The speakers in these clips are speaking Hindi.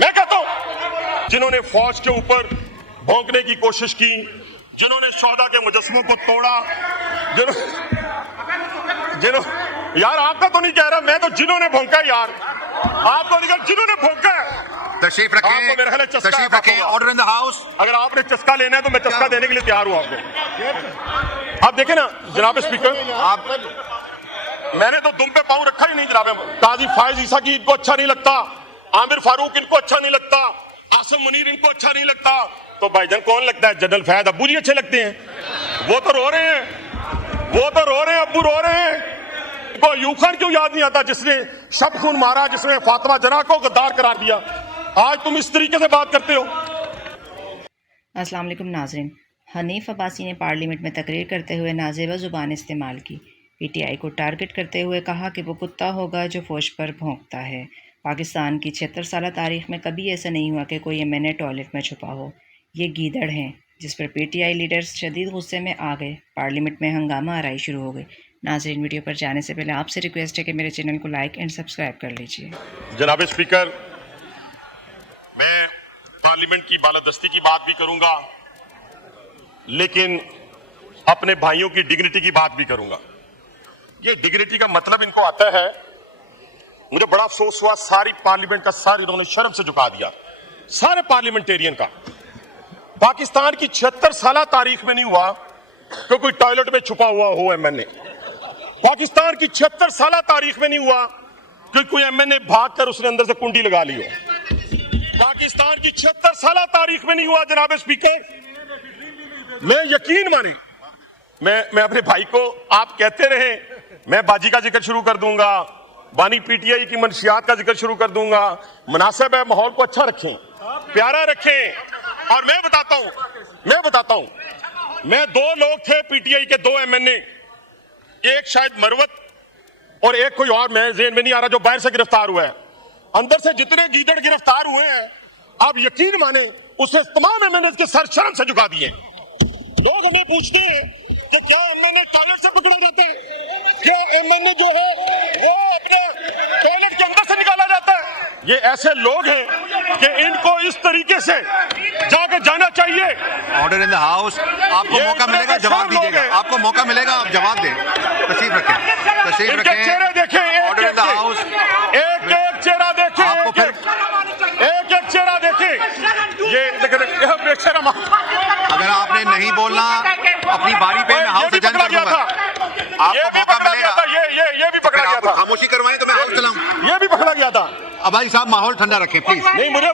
मैं कहता हूं जिन्होंने फौज के ऊपर भौंकने की कोशिश की, जिन्होंने शोहदा के मुजस्समों को तोड़ा, यार आपका तो नहीं कह रहा, मैं तो जिन्होंने भौंका यार, आपको नहीं कहा, जिन्होंने भौंका है। तशरीफ रखें, ऑर्डर इन द हाउस। अगर आपने चस्का लेना है तो मैं चस्का देने के लिए तैयार हूं आपको। आप देखें ना जनाब स्पीकर, आप मैंने तो दुम पे पांव रखा ही नहीं जनाब। काजी फायज ईसा की इनको अच्छा नहीं लगता, आमिर फारूक इनको अच्छा नहीं लगता, आसिम मुनीर इनको अच्छा नहीं लगता, तो भाईजान कौन लगता है? जनरल फैद अब्बू जी अच्छे लगते हैं। वो तो रो रहे हैं, अब्बू रो रहे हैं। इनको यूब खान क्यों याद नहीं आता जिसने शब खून मारा, जिसने फातिमा जना को गद्दार करार दिया? आज तुम इस तरीके से बात करते हो। अस्सलाम वालेकुम नाज़रीन, हनीफ अब्बासी ने पार्लियामेंट में तकरीर करते हुए नाज़ेबा ज़ुबान इस्तेमाल की। पीटीआई को टारगेट करते हुए कहा कि वो कुत्ता होगा जो फौज पर भौंकता है। पाकिस्तान की 76 साल तारीख में कभी ऐसा नहीं हुआ कि कोई एमएनए टॉयलेट में छुपा हो। ये गीदड़ हैं, जिस पर पीटीआई लीडर्स शदीद गुस्से में आ गए। पार्लियामेंट में हंगामा आराई शुरू हो गई। नाज़रीन, वीडियो पर जाने से पहले आपसे रिक्वेस्ट है कि मेरे चैनल को लाइक एंड सब्सक्राइब कर लीजिए। जनाब स्पीकर, मैं पार्लियामेंट की बालादस्ती की बात भी करूंगा, लेकिन अपने भाइयों की डिग्निटी की बात भी करूंगा। ये डिग्निटी का मतलब इनको आता है, मुझे बड़ा अफसोस हुआ, सारी पार्लियामेंट का सारी इन्होंने शर्म से झुका दिया, सारे पार्लियामेंटेरियन का। पाकिस्तान की 76 साल तारीख में नहीं हुआ तो कोई टॉयलेट में छुपा हुआ हो एमएनए। पाकिस्तान की 76 साल तारीख में नहीं हुआ कि कोई एमएनए भागकर उसने अंदर से कुंडी लगा ली हो। पाकिस्तान की 76 साल तारीख में नहीं हुआ जनाब स्पीकर। मैं यकीन माने, मैं अपने भाई को, आप कहते रहे, मैं बाजी का जिक्र शुरू कर दूंगा, बानी पीटीआई की मनशियात का जिक्र शुरू कर दूंगा। मुनासिब है, माहौल को अच्छा रखें, प्यारा रखें। और मैं बताता हूं, मैं दो लोग थे पीटीआई के, दो एमएनए, एक शायद मरवत और एक कोई और, मैं ज़हन में नहीं आ रहा, जो बाहर से गिरफ्तार हुआ है। अंदर से जितने गीदड़ गिरफ्तार हुए हैं, आप यकीन माने, उसे तमाम एमएनए के सर शर्म से झुका दिए। लोग हमें पूछते हैं कि क्या एमएनए टॉयलेट से पकड़ा जाता है? क्या एमएनए जो है वो अपने टॉयलेट के अंदर से निकाला जाता है? ये ऐसे लोग हैं कि इनको इस तरीके से जाके जाना चाहिए। Order in the house. आपको मौका मिलेगा, जवाब दीजिएगा। आपको मौका मिलेगा, आप जवाब दें। तशरीफ रखें। इनके चेहरे देखें, ऑर्डर इन द हाउस। एक चेहरा देखें, आपको फिर एक चेहरा देखें। ये बेशरम, अगर आपने नहीं बोलना अपनी बारी पे, मैं हाउस एडजर्न कर दूंगा। ये भी पकड़ा गया था, ये भी पकड़ा गया था। खामोशी करवाएं तो मैं हाउस चलाऊं। ये भी पकड़ा गया था। अब भाई साहब, माहौल ठंडा रखें प्लीज। नहीं, मुझे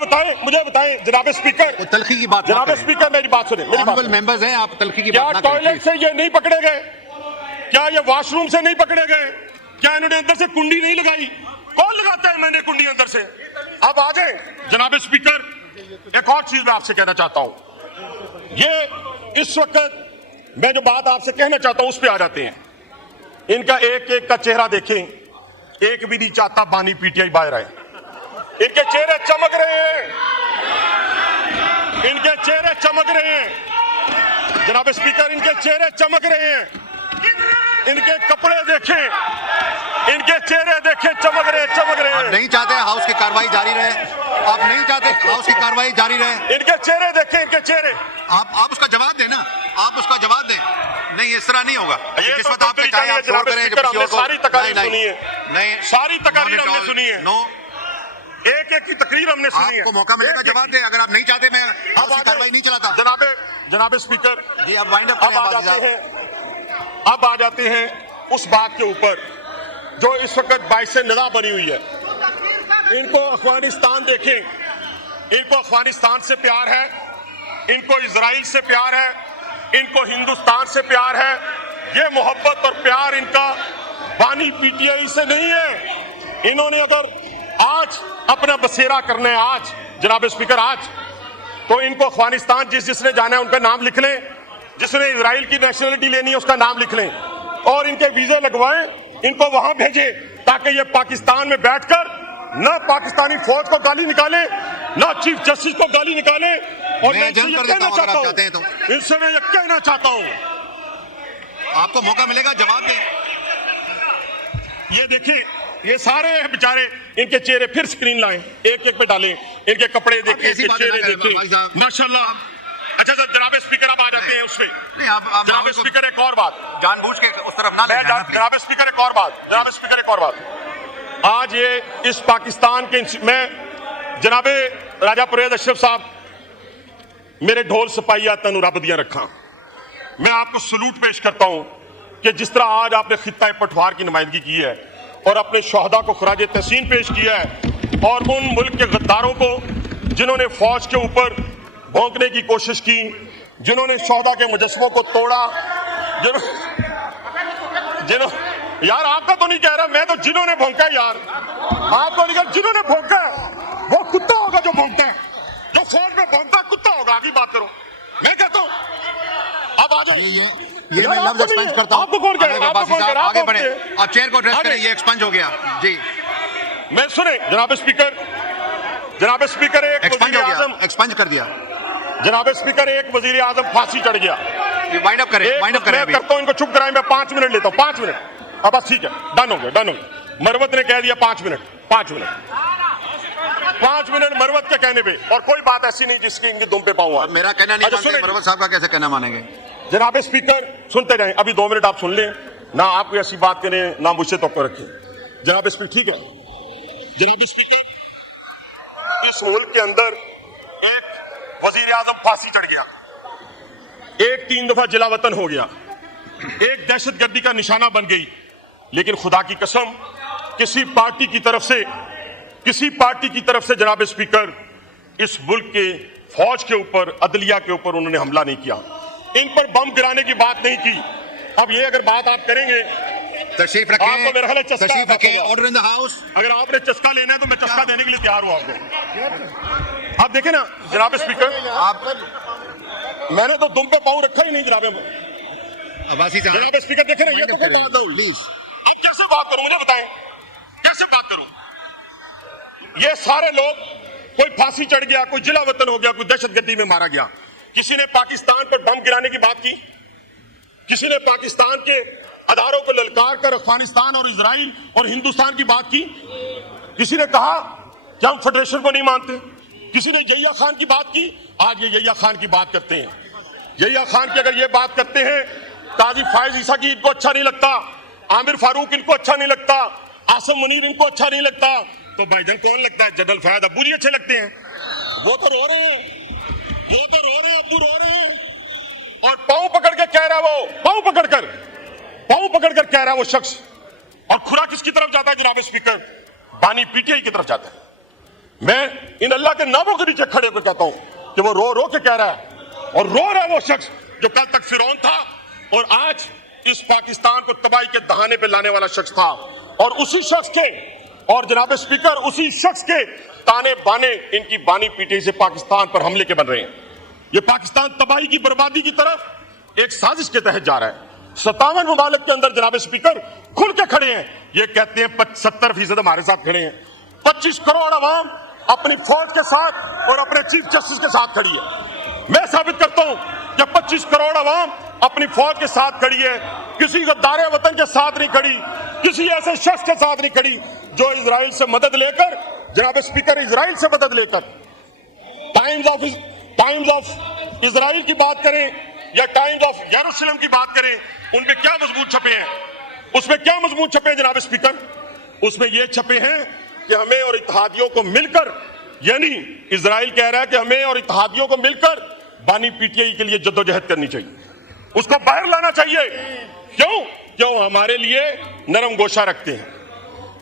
बताएं जनाब स्पीकर, तलखी की बात, जनाब स्पीकर मेरी बात सुने, ऑनरेबल मेंबर्स हैं, आप तलखी की क्या बात ना करें। टॉयलेट से ये नहीं पकड़े गए? क्या ये वॉशरूम से नहीं पकड़े गए? क्या इन्होंने अंदर से कुंडी नहीं लगाई? कौन लगाता है मैंने कुंडी अंदर से? अब आ जाए जनाब स्पीकर, एक और चीज मैं आपसे कहना चाहता हूं। ये इस वक्त मैं जो बात आपसे कहना चाहता हूं उस पे आ जाते हैं। इनका एक एक का चेहरा देखें, एक भी नहीं चाहता बानी पीटीआई बाहर आए। इनके चेहरे चमक रहे हैं, इनके चेहरे चमक रहे हैं जनाब स्पीकर, इनके चेहरे चमक रहे हैं। इनके कपड़े देखें, इनके चेहरे देखें, चमक रहे हैं। आप नहीं चाहते हाउस की कार्रवाई जारी रहे? आप नहीं चाहते हाउस की कार्रवाई जारी रहे? इनके चेहरे देखें, इनके चेहरे। आप उसका जवाब दें ना, आप उसका जवाब दें। नहीं, इस तरह नहीं होगा। जिस वक्त आपने चाहे आप छोड़ करें, सारी तकरीर सुनी है, नहीं, सारी तकरीर हमने सुनी है। नो, एक एक की तकरीर हमने सुनी है। आपको मौका मिलेगा, जवाब दें। अगर आप नहीं चाहते, मैं हाउस की कार्रवाई नहीं चलाता। जनाब स्पीकर जी, आप वाइंड अप करें। अब आ जाते हैं उस बात के ऊपर जो इस वक्त बाइस निदा बनी हुई है। इनको अफगानिस्तान देखें, इनको अफगानिस्तान से प्यार है, इनको इजराइल से प्यार है, इनको हिंदुस्तान से प्यार है। ये मोहब्बत और प्यार इनका बानी पीटीआई से नहीं है। इन्होंने अगर आज अपना बसेरा करना है, आज जनाब स्पीकर, आज तो इनको अफगानिस्तान जिसने जाना है उनका नाम लिख लें, जिसने इजराइल की नेशनलिटी लेनी है उसका नाम लिख लें और इनके वीजे लगवाएं, इनको वहां भेजें ताकि ये पाकिस्तान में बैठकर ना पाकिस्तानी फौज को गाली निकाले, ना चीफ जस्टिस को गाली निकाले। और मैं इनसे ये कहना चाहता हूं, आपको मौका मिलेगा, जवाब दें। ये देखिए, ये सारे हैं बेचारे, इनके चेहरे फिर स्क्रीन लाएं, एक एक पे डालें, इनके कपड़े देखें, ऐसी इनके बातें चेहरे ना करें, भाई देखें, साहब। माशाल्लाह। अच्छा सर, जनाब स्पीकर अब आ जाते हैं उसमें। नहीं, आप जनाब स्पीकर एक और बात, जानबूझ के उस तरफ ना ले जाना, please। जनाब स्पीकर एक और बात, जनाब स्पीकर एक और बात। आज ये इस पाकिस्तान के मैं जनाबे राजा परवेज अशरफ साहब मेरे ढोल सपाइया तनु रब दिया रखा, मैं आपको सलूट पेश करता हूं कि जिस तरह आज आपने खित्ता पठवार की नुमाइंदगी की है और अपने शहदा को खराज तहसीन पेश किया है और उन मुल्क के गद्दारों को जिन्होंने फौज के ऊपर भौंकने की कोशिश की, जिन्होंने शहदा के मुजस्मों को तोड़ा, यार आपका तो नहीं कह रहा मैं, तो जिन्होंने भौंका है यार, आपको नहीं कह, जिन्होंने भौंका है वो कुत्ता होगा जो भौंकता है, जो फौज में भौंकता कुत्ता होगा। आगे बात करो, मैं कहता हूं अब आ जाए। ये मैं लफ्ज एक्सपेंड करता हूं। आपको कौन कह रहा है? आगे बढ़े, आप चेयर को एड्रेस करें, ये एक्सपेंज हो गया जी। मैं सुने जनाब स्पीकर एक एक्सपेंज हो गया, वज़ीर-ए-आज़म, एक्सपेंज कर दिया। जनाब स्पीकर एक वजीर आजम फांसी चढ़ गया। वाइंड अप करें, वाइंड अप करें मैं अभी। करता हूं इनको चुप कराएं, मैं 5 मिनट लेता हूं, 5 मिनट। अब बस ठीक है, डन हो गया। मरवत ने कह दिया 5 मिनट, 5 मिनट मरवत के कहने पे, और कोई बात ऐसी नहीं जिसकी इनकी दुम पे पाऊंगा। मेरा कहना नहीं मानते, मरवत साहब का कैसे कहना मानेंगे? जनाब स्पीकर सुनते जाएं, अभी 2 मिनट आप सुन लें ना, आप कोई ऐसी बात करें ना मुझसे तो रखें। जनाब स्पीकर ठीक है, जनाब स्पीकर इस मुल्क के अंदर एक वजीर आजम फांसी चढ़ गया, एक 3 दफा जिला वतन हो गया, एक दहशतगर्दी का निशाना बन गई, लेकिन खुदा की कसम किसी पार्टी की तरफ से जनाब स्पीकर इस मुल्क के फौज के ऊपर, अदलिया के ऊपर उन्होंने हमला नहीं किया, इन पर बम गिराने की बात नहीं की। अब ये अगर बात आप करेंगे, तशरीफ रखें, आपको मेरा ख्याल है चस्का तशरीफ रखें, ऑर्डर इन द हाउस। अगर आपने चस्का लेना है तो मैं चस्का देने के लिए तैयार हूं आपको। आप देखें ना जनाब स्पीकर, आप मैंने तो दुम पे पाँव रखा ही नहीं जनाब अब्बासी साहब, जनाब स्पीकर देखे ना, ये तो प्लीज। अब कैसे बात करूं, मुझे बताएं कैसे बात करूं? ये सारे लोग, कोई फांसी चढ़ गया, कोई जिला वतन हो गया, कोई दहशतगर्दी में मारा गया, किसी ने पाकिस्तान पर बम गिराने की बात की, किसी ने पाकिस्तान के अदारों को ललकार कर अफगानिस्तान और इजराइल और हिंदुस्तान की बात की, किसी ने कहा कि हम फेडरेशन को नहीं मानते, किसी ने यहिया खान की बात की। आज ये यहिया खान की बात करते हैं, यहिया खान की अगर ये बात करते हैं, काजी फायज ईसा की इनको अच्छा नहीं लगता, आमिर फारूक इनको अच्छा नहीं लगता, आसम मुनीर इनको अच्छा नहीं लगता, तो भाईजान कौन लगता है? जनरल फैद अब्बू जी अच्छे लगते हैं। वो तो रो रहे हैं, अब्बू रो रहे हैं, और पाँव पकड़ के कह रहा है, वो पाँव पकड़ कर कह रहा है वो शख्स, और खुरा किसकी तरफ जाता है जनाब स्पीकर? बानी पीटीआई की तरफ जाता है। मैं इन अल्लाह के नामों के नीचे खड़े होकर कहता हूं कि वो रो रो के कह रहा है, और रो रहा है वो शख्स जो कल तक फिरौन था और आज इस पाकिस्तान को तबाही के दहाने पे लाने वाला शख्स था, और उसी शख्स के, और जनाब स्पीकर उसी शख्स के ताने बाने इनकी बानी पीटीआई से पाकिस्तान पर हमले के बन रहे हैं। ये पाकिस्तान तबाही की, बर्बादी की तरफ एक साजिश के तहत जा रहा है। 57 ममालिक के अंदर जनाब स्पीकर खुल के खड़े हैं, ये कहते हैं 70% हमारे साथ खड़े हैं। 25 करोड़ अवाम अपनी फौज के साथ और अपने चीफ जस्टिस के साथ खड़ी है। मैं साबित करता हूं कि 25 करोड़ अवाम अपनी फौज के साथ खड़ी है, किसी गद्दार वतन के साथ नहीं खड़ी, किसी ऐसे शख्स के साथ नहीं खड़ी जो इजराइल से मदद लेकर, जनाब स्पीकर इजराइल से मदद लेकर टाइम्स ऑफ इजराइल की बात करें या टाइम्स ऑफ यरूशलेम की बात करें, उनमें क्या मजबूत छपे हैं? उसमें क्या मजबूत छपे हैं जनाब स्पीकर? उसमें यह छपे हैं कि हमें और इत्तेहादियों को मिलकर, यानी इजराइल कह रहा है कि हमें और इत्तेहादियों को मिलकर बानी पीटीआई के लिए जद्दोजहद करनी चाहिए, उसको बाहर लाना चाहिए। क्यों हमारे लिए नरम गोशा रखते हैं,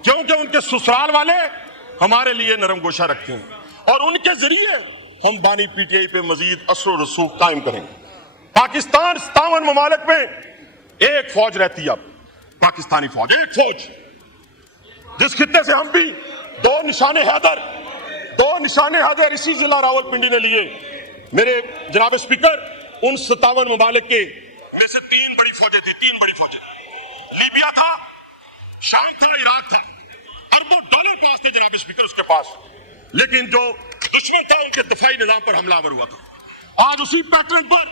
क्योंकि उनके ससुराल वाले हमारे लिए नरम गोशा रखते हैं, और उनके जरिए हम बानी पीटीआई पे मजीद असर और रसूख कायम करेंगे। पाकिस्तान 57 ममालिक में एक फौज रहती है, अब पाकिस्तानी फौज, एक फौज, जिस खित्ते से हम भी दो निशाने हैदर इसी जिला रावलपिंडी ने लिए। मेरे जनाब स्पीकर, उन 57 ममालिक के में से 3 बड़ी फौजें थी, 3 बड़ी फौजें, लीबिया था, शाम था, इराक था, अरबों डॉलर पास थे जनाब स्पीकर उसके पास, लेकिन जो दुश्मन था उनके दफाई निजाम पर हमलावर हुआ था। आज उसी पैटर्न पर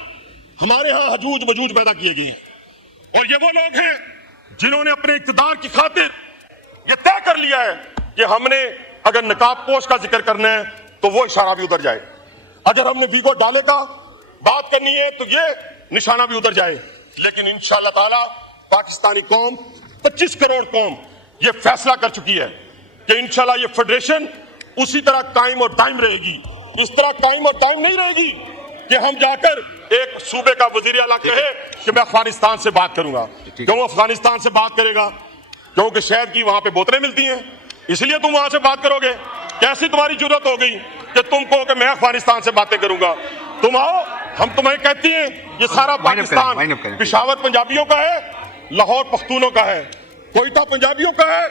हमारे यहां हजूज मजूज पैदा किए गए हैं, और ये वो लोग हैं जिन्होंने अपने इक्तदार की खातिर ये तय कर लिया है कि हमने अगर नकाब पोश का जिक्र करना है तो वो इशारा भी उधर जाए, अगर हमने वीगो डाले का बात करनी है तो ये निशाना भी उधर जाए। लेकिन इंशाअल्लाह ताला पाकिस्तानी कौम 25 करोड़ कौम ये फैसला कर चुकी है कि इंशाअल्लाह ये फेडरेशन उसी तरह कायम और दायम रहेगी। इस तरह कायम और दायम नहीं रहेगी कि हम जाकर एक सूबे का वजीर आला कहे कि मैं अफगानिस्तान से बात करूंगा। क्यों अफगानिस्तान से बात करेगा? क्योंकि शहद की वहां पे बोतलें मिलती हैं, इसलिए तुम वहां से बात करोगे। कैसी तुम्हारी जरूरत हो गई कि तुम कहो कि मैं अफगानिस्तान से बातें करूंगा? तुम आओ, हम तुम्हें कहती हैं ये सारा पाकिस्तान पेशावर पंजाबियों का है, लाहौर पख्तूनों का है, कोयटा पंजाबियों का है,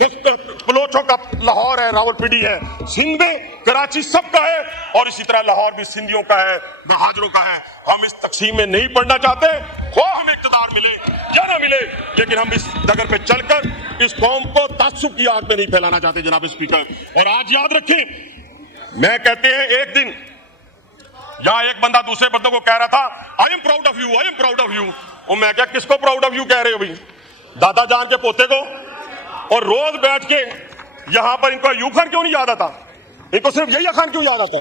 बलोचों का लाहौर है, रावलपिंडी है, सिंध में कराची सबका है, और इसी तरह लाहौर भी सिंधियों का है, महाजरों का है। हम इस तकसीम में नहीं पढ़ना चाहते, खो हमें इक़्तिदार मिले या ना मिले, लेकिन हम इस डगर पे चलकर इस कौम को ताज्जुब की आग में नहीं फैलाना चाहते जनाब स्पीकर। और आज याद रखें, मैं कहते हैं एक दिन यहां एक बंदा दूसरे बंदों को कह रहा था I am proud of you, I am proud of you. और मैं क्या, किसको प्राउड ऑफ यू कह रहे हो भाई? दादा जान के पोते को? और रोज बैठ के यहां पर इनको अयूब खान क्यों नहीं याद आता? इनको सिर्फ यही खान क्यों याद आता?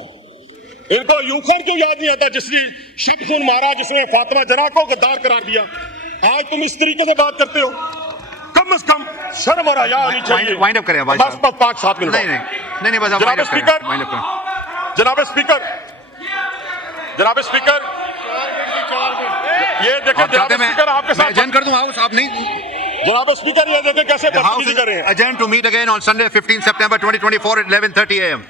इनको अयूब खान क्यों याद नहीं आता जिसने शब खून मारा, जिसने फातिमा जना को गद्दार करार दिया? आज तुम इस तरीके से बात करते हो, कम से कम शर्म और हया होनी चाहिए। वाइंड अप करें भाई बस 5-7 मिनट। नहीं बस जनाब स्पीकर, जनाब स्पीकर, जनाब स्पीकर, ये देखें जनाब स्पीकर आपके साथ एजेंड कर दूं हाउस, आप नहीं। जनाब स्पीकर ये देखें कैसे बदतमीजी कर रहे हैं। Adjourned to meet again on Sunday 15 September 2024 at 11:30 a.m.